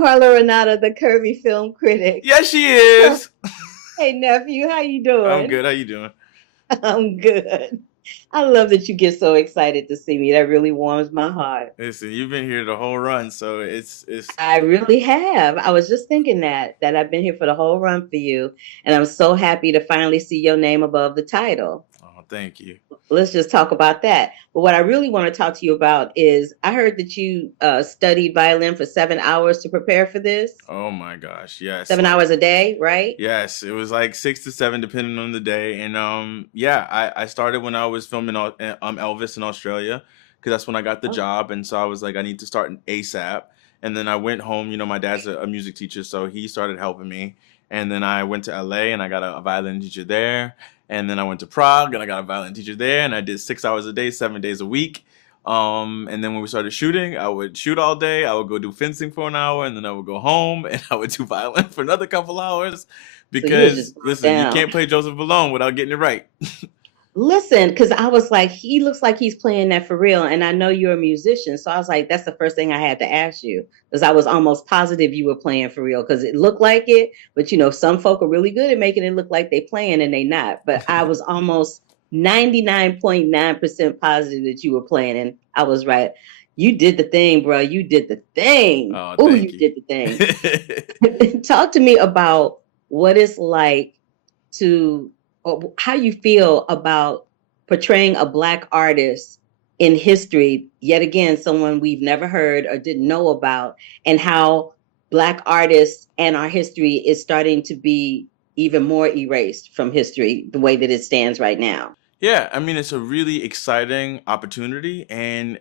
Carla Renata, the Curvy film critic. Yes, she is. Hey nephew, how you I'm doing? good. How you doing? I'm good. I love that you get so excited to see me. That really warms my heart. Listen, you've been here the whole run, so it's. I really have. I was just thinking that I've been here for the whole run for you, and I'm so happy to finally see your name above the title. Oh, thank you. Let's just talk about that. But what I really want to talk to you about is I heard that you studied violin for 7 hours to prepare for this. Oh my gosh, yes, 7 hours a day, right? yes. It was like 6 to 7, depending on the day, and yeah. I started when I was filming Elvis in Australia, because that's when I got the Oh, job, and so I was like, I need to start ASAP. And then I went home. My dad's a music teacher, so he started helping me. And then I went to LA and I got a violin teacher there. And then I went to Prague and I got a violin teacher there. And I did 6 hours a day, 7 days a week. And then when we started shooting, I would shoot all day. I would go do fencing for an hour, and then I would go home and I would do violin for another couple hours. so you were just Because burnt listen, you down. can't play Joseph alone without getting it right. Listen, because I was like, he looks like he's playing that for real. And I know you're a musician. So I was like, that's the first thing I had to ask you. Because I was almost positive you were playing for real because it looked like it. But some folk are really good at making it look like they playing and they not. But I was almost 99.9% positive that you were playing. And I was right. You did the thing, bro. You did the thing. Oh, Oh, thank you you. did the thing. Talk to me about what it's like to, or how you feel about portraying a Black artist in history, yet again, someone we've never heard or didn't know about, and how Black artists and our history is starting to be even more erased from history the way that it stands right now. Yeah, I mean, it's a really exciting opportunity and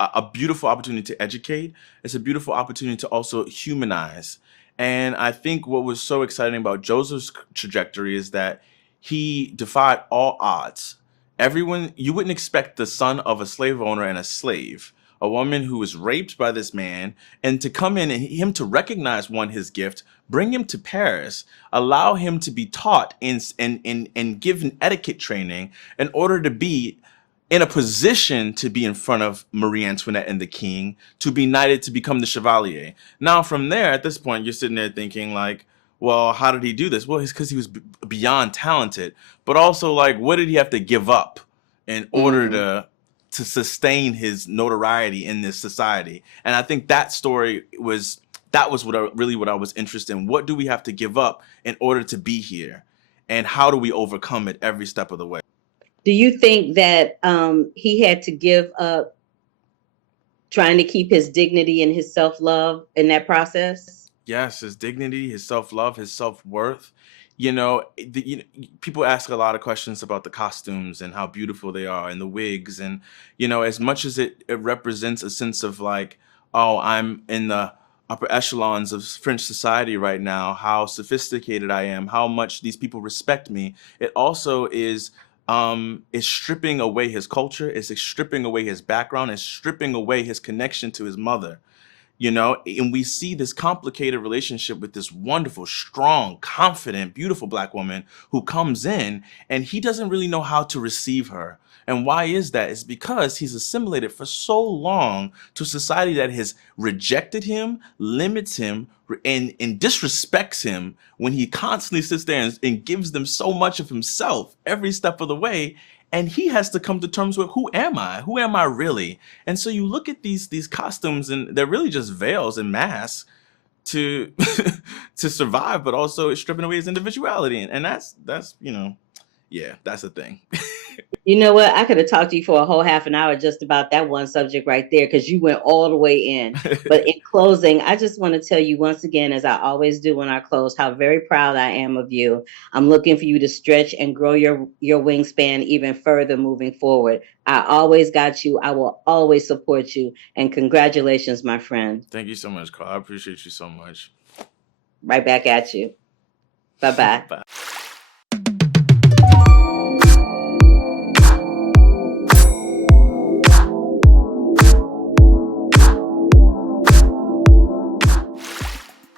a beautiful opportunity to educate. It's a beautiful opportunity to also humanize. And I think what was so exciting about Joseph's trajectory is that he defied all odds. You wouldn't expect the son of a slave owner and a slave, a woman who was raped by this man, and to come in and him to recognize his gift, bring him to Paris, allow him to be taught and given etiquette training in order to be in a position to be in front of Marie Antoinette and the king, to be knighted to become the chevalier. Now, from there, at this point, you're sitting there thinking like, well, how did he do this? Well, it's because he was beyond talented, but also like, what did he have to give up in order Mm. to sustain his notoriety in this society? And I think that story was that was what I was interested in. What do we have to give up in order to be here, and how do we overcome it every step of the way? Do you think that he had to give up trying to keep his dignity and his self love in that process? Yes, his dignity, his self-love, his self-worth. People ask a lot of questions about the costumes and how beautiful they are and the wigs. And, as much as it represents a sense of like, oh, I'm in the upper echelons of French society right now, how sophisticated I am, how much these people respect me, it also is stripping away his culture, is stripping away his background, is stripping away his connection to his mother. And we see this complicated relationship with this wonderful, strong, confident, beautiful Black woman who comes in, and he doesn't really know how to receive her. And why is that? It's because he's assimilated for so long to a society that has rejected him, limits him, and disrespects him, when he constantly sits there and gives them so much of himself every step of the way. And he has to come to terms with, who am I? Who am I really? And so you look at these costumes, and they're really just veils and masks to to survive, but also it's stripping away his individuality. And that's yeah, that's the thing. You know what? I could have talked to you for a whole half an hour just about that one subject right there because you went all the way in. But in closing, I just want to tell you once again, as I always do when I close, how very proud I am of you. I'm looking for you to stretch and grow your wingspan even further moving forward. I always got you. I will always support you. And congratulations, my friend. Thank you so much, Carl. I appreciate you so much. Right back at you. Bye bye. Bye.